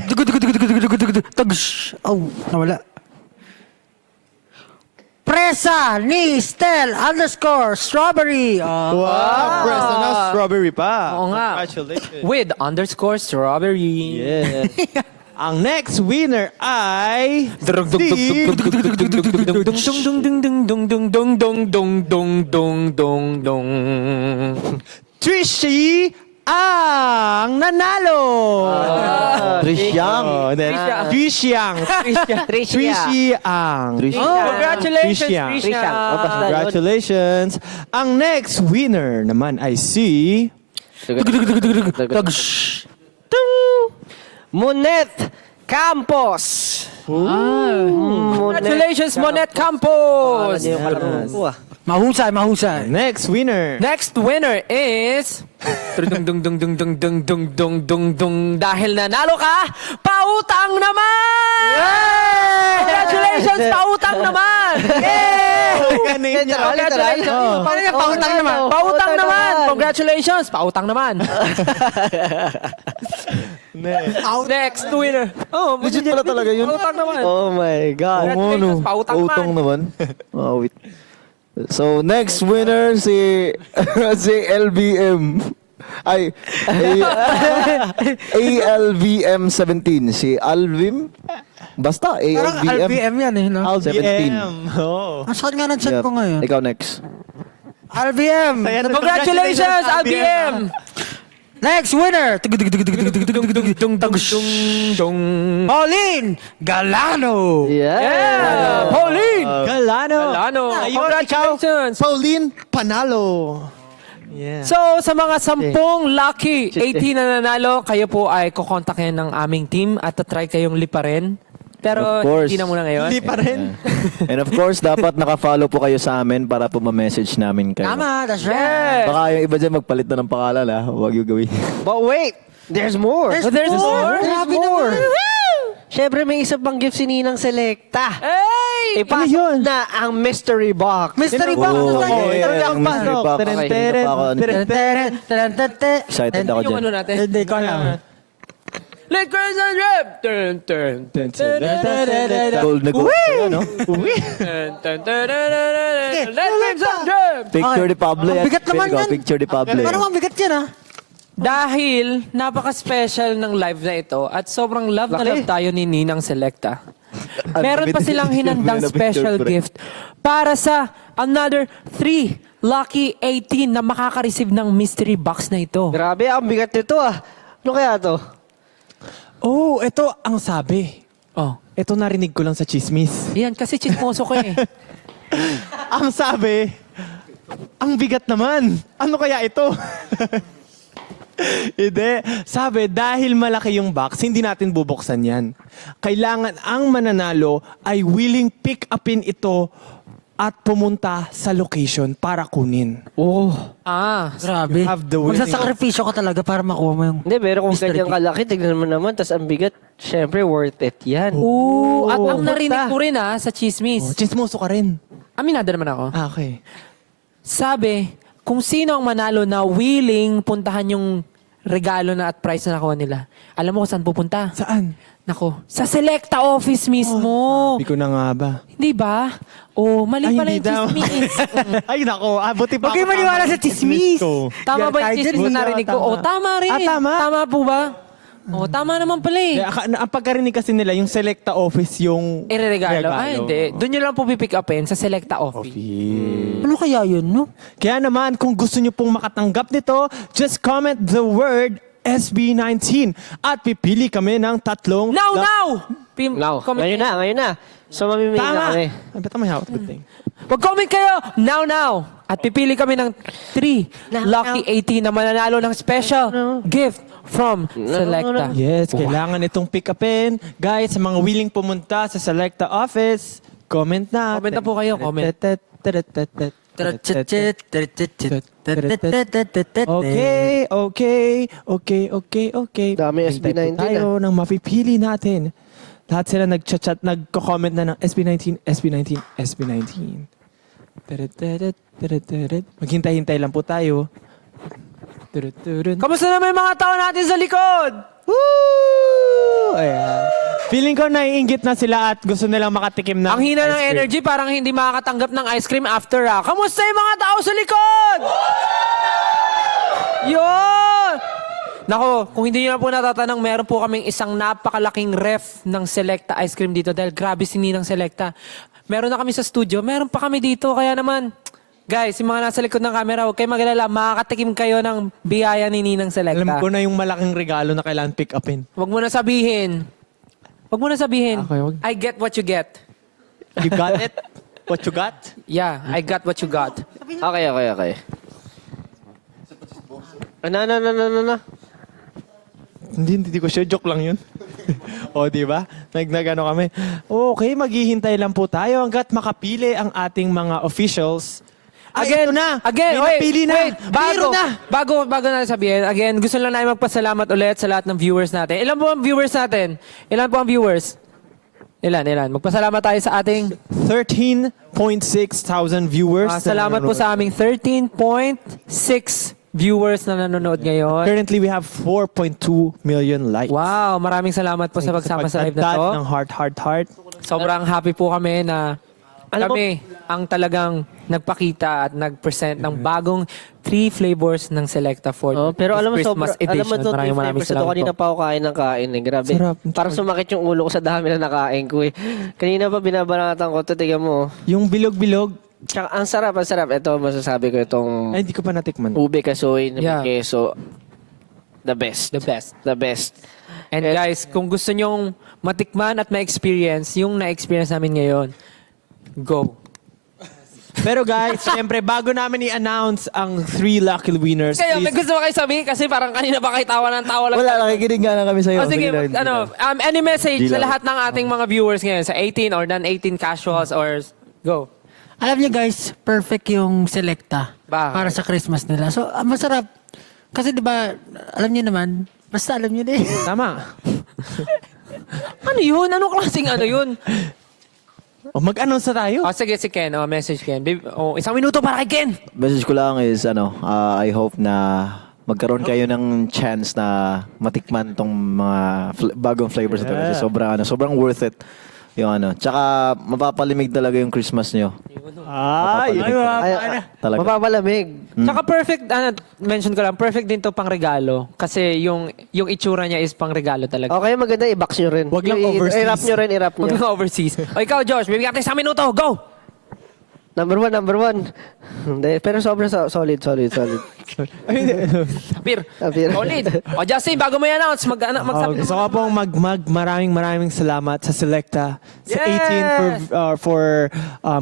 Oh, nawala. Presa ni Stel _strawberry. Oh. Wow, Presta na strawberry pa. Oo nga. Congratulations. With _strawberry. Yeah. Ang next winner ay Trishy ang nanalo. Trishyang. Trishyang. Trishy ang. Congratulations, Trisha. Trisha. Congratulations. Ang next winner naman ay si Monet Campos. Congratulations, Monet Campos. Ano yung kalaro ko ah? Mahusay, mahusay. next winner. Next winner is dahil nanalo ka, pautang naman! Congratulations, pautang naman! Ganun niya. Congratulations! Paano niya pautang naman? Pautang naman! Congratulations, pautang naman! Next winner. Oh, Legit pala talaga yun. pautang naman. Oh my God. Congratulations, pautang Pautang naman. naman. Oh, wait. So, next winner si si LBM. Ay, ALVM 17. Si Alvim? Basta, Parang ALVM. LBM yan eh, no? 17. Oh. Ang sakit nga ng chat Yep. ko ngayon. Ikaw next. LBM! Congratulations, LBM! Next winner! Pauline Galano! Yeah! Pauline! Galano. Galano! Ayun, Congratulations! Pauline Panalo. Yeah. So, sa mga 10 lucky 18 na nanalo, kayo po ay kukontakin ng aming team at try kayong liparin. Pero Of course. hindi na muna ngayon. Hindi pa rin. And of course, dapat naka-follow po kayo sa amin para po ma-message namin kayo. Tama, that's right. Yes! Baka yung iba dyan magpalit na ng pangalan ha. Huwag yung gawin. But wait, there's more. There's more? Grabe naman. Siyempre, may isa pang gift si Ninang Selecta. Hey! Ipasok yun? na ang mystery box. Mystery box. Oo, Mystery yeah, box. ang mystery box. Teren, Okay, Excited ako Yung dyan. ano natin? Hindi ko alam. Liquors and rip! Turn, turn, turn, turn, Gold na gold. Ano? turn, turn, Liquors and rip! Picture ni Pablo. Ang bigat naman yan. Picture ni Pablo. Parang mabigat yan ah. Dahil napaka-special ng live na ito at sobrang love na love tayo ni Ninang Selecta. Meron pa silang hinandang special gift para sa another 3 lucky 18 na makaka-receive ng mystery box na ito. Grabe, ang bigat nito ah. Ano kaya to? Oh, ito ang sabi. Oh. Ito narinig ko lang sa chismis. Yan, kasi chismoso ko eh. Ang sabi, ang bigat naman. Ano kaya ito? Hindi. Sabi, dahil malaki yung box, hindi natin bubuksan yan. Kailangan ang mananalo ay willing pick upin ito at pumunta sa location para kunin. Ah, Grabe. have the winning. Magsasakripisyo ka talaga para makuha mo yung... Hindi, pero kung Mystery ganyan kalaki, tignan mo naman, tas ang bigat, syempre worth it yan. oo. At ang Oh, narinig basta. ko rin sa Oh, chismis. chismoso ka rin. Aminado naman ako. Ah, okay. Sabi, kung sino ang manalo na willing puntahan yung regalo na at prize na nakuha nila, alam mo kung saan pupunta? Saan? Nako, sa Selecta office mismo. Hindi ko na nga ba. Hindi ba? Oh, mali Ay, pala hindi yung daw. chismis. Ay, nako. Buti pa Huwag kayo ako maniwala tama sa chismis. ko. Tama ba yung Kahit chismis dyan, na narinig ko? tama. Oh, tama rin. Ah, tama? Tama po ba? Oh, tama naman pala eh. Ang pagkarinig kasi nila, yung Selecta office yung... Ireregalo? Ay, hindi. Doon nyo lang po pipick upin sa Selecta office. Ano kaya yun, no? Kaya naman, kung gusto nyo pong makatanggap nito, just comment the word SB19 at pipili kami ng tatlong... Now! Now, Comment ngayon na. So, mamimili na Tama! kami. Ay, ba't may hawak? Good thing. Mag-comment kayo now! At pipili kami ng 3 lucky 18 na mananalo ng special gift from Selecta. Yes, kailangan itong pick upin. Guys, sa mga willing pumunta sa Selecta office, comment na. Comment na po kayo, comment. Okay. Dami Hintay SB19 po tayo ng mapipili natin. Lahat sila nagchat-chat, nagko-comment na ng SB19. Maghintay-hintay lang po tayo. Kamusta naman yung mga tao natin sa likod? Woo! Ayan. Feeling ko naiinggit na sila at gusto nilang makatikim ng Ang hina ice ng cream. energy, parang hindi makakatanggap ng ice cream after Kamusta yung mga tao sa likod? Yun! Nako, kung hindi nyo na po natatanong, meron po kaming isang napakalaking ref ng Selecta ice cream dito dahil grabe si Ninang Selecta. Meron na kami sa studio, meron pa kami dito, kaya naman, guys, yung mga nasa likod ng camera, huwag kayo mag-alala, makakatikim kayo ng biyaya ni Ninang Selecta. Alam ko na yung malaking regalo na kailangan pick upin. Huwag mo na sabihin. Huwag mo na sabihin. Okay, wag. I get what you get. You got it? What you got? Yeah, I got what you got. Okay. Ano? Hindi ko sure. Joke lang yun. O, di ba? Nagano kami. Okay, maghihintay lang po tayo hanggat makapili ang ating mga officials. Ito na! Again, May napili na! wait, Biro na! Bago na sabihin, again, gusto lang namin magpasalamat ulit sa lahat ng viewers natin. Ilan po ang viewers natin? Ilan po ang viewers? Ilan? Magpasalamat tayo sa ating... 13.6 thousand viewers. salamat po sa aming 13.6 viewers na nanonood ngayon. Currently, we have 4.2 million likes. Wow, maraming salamat po sa pagsama sa live na to. Pagdad ng heart. Sobrang happy po kami na Alam mo- kami ang talagang nagpakita at nag-present ng bagong 3 flavors ng Selecta for Oh, pero alam mo, Christmas edition. alam mo to, Maraming salamat kanina po. pa ako kain ng kain eh. Grabe. Sarap. Parang sumakit yung ulo ko sa dami na nakain ko eh. Kanina pa binabanatan ko to, tignan mo. Yung bilog-bilog, Tsaka, ang sarap. Ito, masasabi ko itong ay hindi ko pa natikman. ube kasoy na Yeah. may keso. The best. The best. And guys, kung gusto nyong matikman at ma-experience yung na-experience namin ngayon, go. Pero guys, siyempre, bago namin i-announce ang 3 lucky winners, Kayo, may please, gusto ba kayo sabihin? Kasi parang kanina ba kayo tawa ng tawa lang. Wala, nakikinig nga na kami sa'yo. Oh, sige, any message Di sa lang. lahat ng ating mga viewers ngayon, sa 18 or non-18 casuals or go. Alam niyo guys, perfect yung Selecta Bakit? para sa Christmas nila. So, masarap. Kasi di ba, alam niyo naman, basta alam niyo din. tama. Ano yun? Anong klaseng ano yun? O, mag-announce na tayo. Sige, si Ken. Message Ken. 1 minuto para kay Ken. Message ko lang is, I hope na magkaroon kayo ng chance na matikman tong mga bagong flavors na to. Kasi sobrang worth it. Yung Tsaka mapapalimig talaga yung Christmas nyo. Ay, Talaga. Mapapalamig. Tsaka perfect, mention ko lang, perfect din to pang regalo. Kasi yung itsura niya is pang regalo talaga. Okay, maganda i-box nyo rin. Wag lang overseas. I-wrap nyo rin, i-wrap Huwag nyo. lang overseas. O ikaw, Josh, bibigyan natin 1 minuto. Go! Number one. Hindi, pero sobrang solid. Sapir. Solid. O Justin, bago mo i-announce, magsabi gusto ko pong maraming salamat sa Selecta, sa Yes! 18 for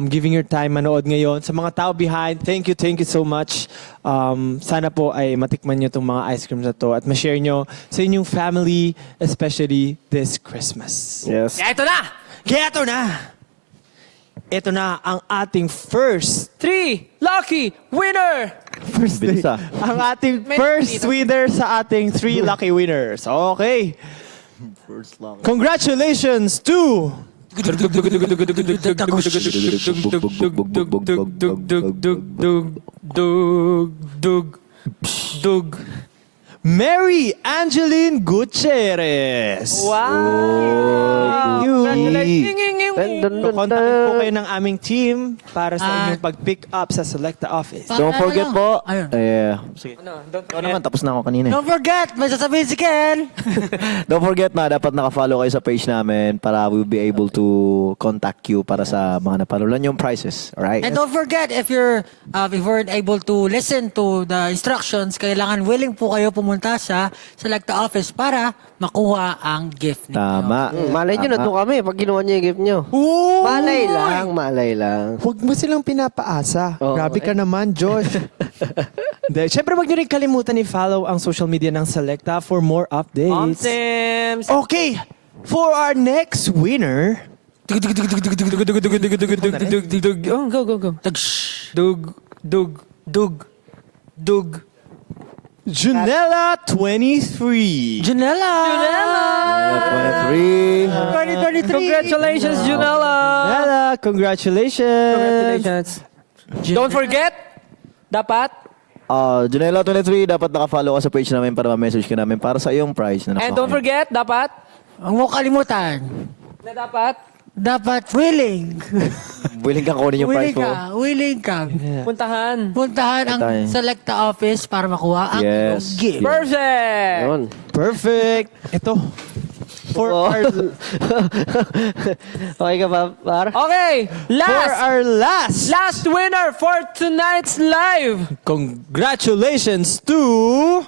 giving your time manood ngayon. Sa mga tao behind, thank you so much. Sana po ay matikman nyo itong mga ice creams na to at ma-share nyo sa inyong family, especially this Christmas. Yes. Kaya ito na! Kaya ito na! Ito na ang ating first 3 lucky winner! Bilis ah. ang ating May first dito. winner sa ating 3 lucky winners. Okay. Congratulations to Mary Angeline Gutierrez. Wow! You. Kontakin po kayo ng aming team para sa inyong pag-pick up sa Selecta office. Don't forget po. Ayun. Sige. Ikaw naman, tapos na ako kanina. Don't forget, may sasabihin si Ken. Don't forget na dapat naka-follow kayo sa page namin para we'll be able to contact you para sa mga napanulan yung prices. Alright? And don't forget, if you weren't able to listen to the instructions, kailangan willing po kayo pumunta sa Selecta office para makuha ang gift ninyo. Tama. Malay nyo, nandun kami pag ginawa nyo yung gift nyo. Malay lang. Huwag mo silang pinapaasa. Oo. Grabe ka naman, Josh. Siyempre, huwag nyo rin kalimutan i-follow ang social media ng Selecta for more updates. Sims! Okay, for our next winner, Oh, go. Dug. Junella 23. Janela! 23. 2023. Congratulations, Junela! Junella, congratulations. Don't forget, dapat Janela 23, dapat naka-follow ka sa page namin para ma-message ka namin para sa iyong prize na and don't forget, dapat Huwag mo kalimutan. na Dapat willing. Willing kang kunin yung prize mo. Willing ka. puntahan. Puntahan ang Puntahan. Selecta office para makuha ang iyong Yes. gift. Perfect! Yun. Perfect. Ito. For Oh. our Okay ka ba, par? Okay, last. last winner for tonight's live. Congratulations to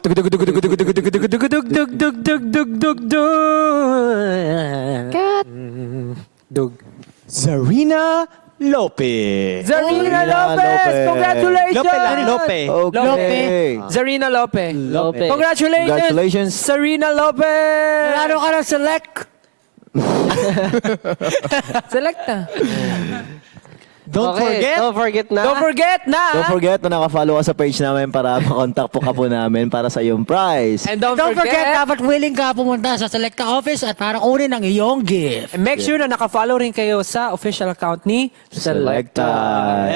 Dug. Zarina Lopez. Zarina Zarina Lopez! Lopez. Congratulations! Lope. Okay. Zarina Lopez. Lope. Congratulations! Congratulations. Zarina Lopez! Lalo ka ng select. Selecta. Don't forget. Don't forget na. Don't forget na! Don't forget na naka-follow ka sa page namin para makontak po ka po namin para sa iyong prize. And don't Don't forget, forget, dapat willing ka pumunta sa Selecta office at para kunin ang iyong gift. make sure na naka-follow rin kayo sa official account ni Selecta.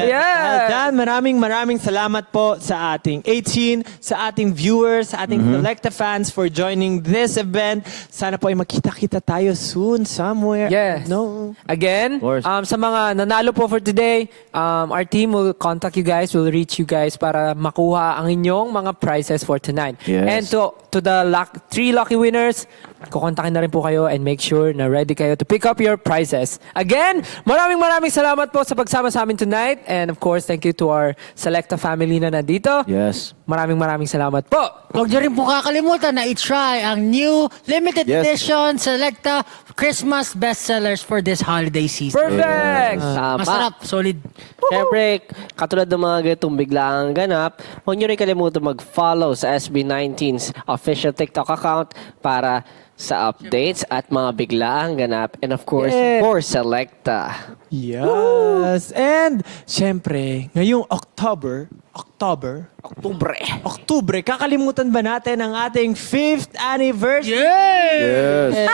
Yeah. Dan, maraming salamat po sa ating 18, sa ating viewers, sa ating Selecta fans for joining this event. Sana po ay makita-kita tayo soon somewhere. Yes. No. Again, Of course. sa mga nanalo po for today, our team will contact you guys, will reach you guys para makuha ang inyong mga prizes for tonight. Yes. And to the 3 lucky winners, kukontakin na rin po kayo and make sure na ready kayo to pick up your prizes. Again, maraming salamat po sa pagsama sa amin tonight. And of course, thank you to our Selecta family na nandito. Yes. Maraming salamat po. Huwag niyo rin po kakalimutan na i-try ang new limited Yes. edition Selecta Christmas bestsellers for this holiday season. Perfect! Tama. Masarap, solid. Siyempre, katulad ng mga ganitong biglaang ganap, huwag nyo rin kalimutan mag-follow sa SB19's official TikTok account para sa updates at mga biglaang ganap. And of course, Yeah. for Selecta. Yes. And, syempre, ngayong October, kakalimutan ba natin ang ating 5th anniversary? Yes.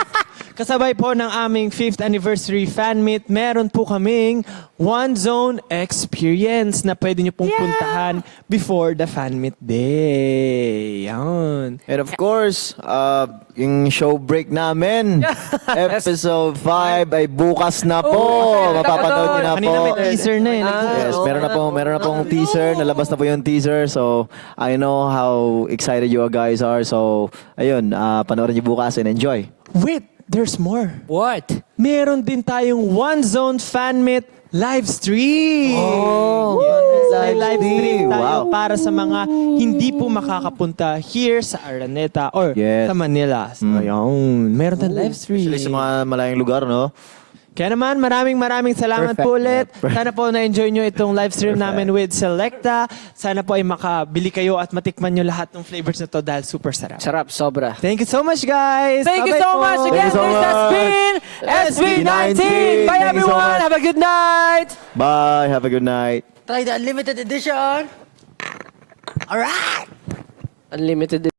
Kasabay po ng aming 5th anniversary fan meet, meron po kaming One Zone Experience na pwede nyo pong puntahan before the fan meet day. Yan. And of course, yung show break namin, episode 5 ay bukas na po. Mapapanood nyo na Kanina po. may teaser na eh. Yes, meron na pong teaser. Nalabas na po yung teaser. So, I know how excited you guys are. So, ayun, panoorin nyo bukas and enjoy. Wait, there's more. What? Meron din tayong One Zone fan meet live stream. May live stream tayo Wow. para sa mga hindi po makakapunta here sa Araneta or Yes. sa Manila. So, ayun. Meron tayong live stream. Especially sa mga malayong lugar, no? Kaya naman, maraming salamat po ulit. Perfect. Sana po na-enjoy nyo itong live stream namin with Selecta. Sana po ay makabili kayo at matikman nyo lahat ng flavors na to dahil super sarap. Sarap, sobra. Thank you so much, guys. Thank you Bye-bye so po. much again. Thank you so This has much. been SB19. Thank Bye you so everyone. much. Have a good night. Bye. Have a good night. Try the unlimited edition. Alright! Unlimited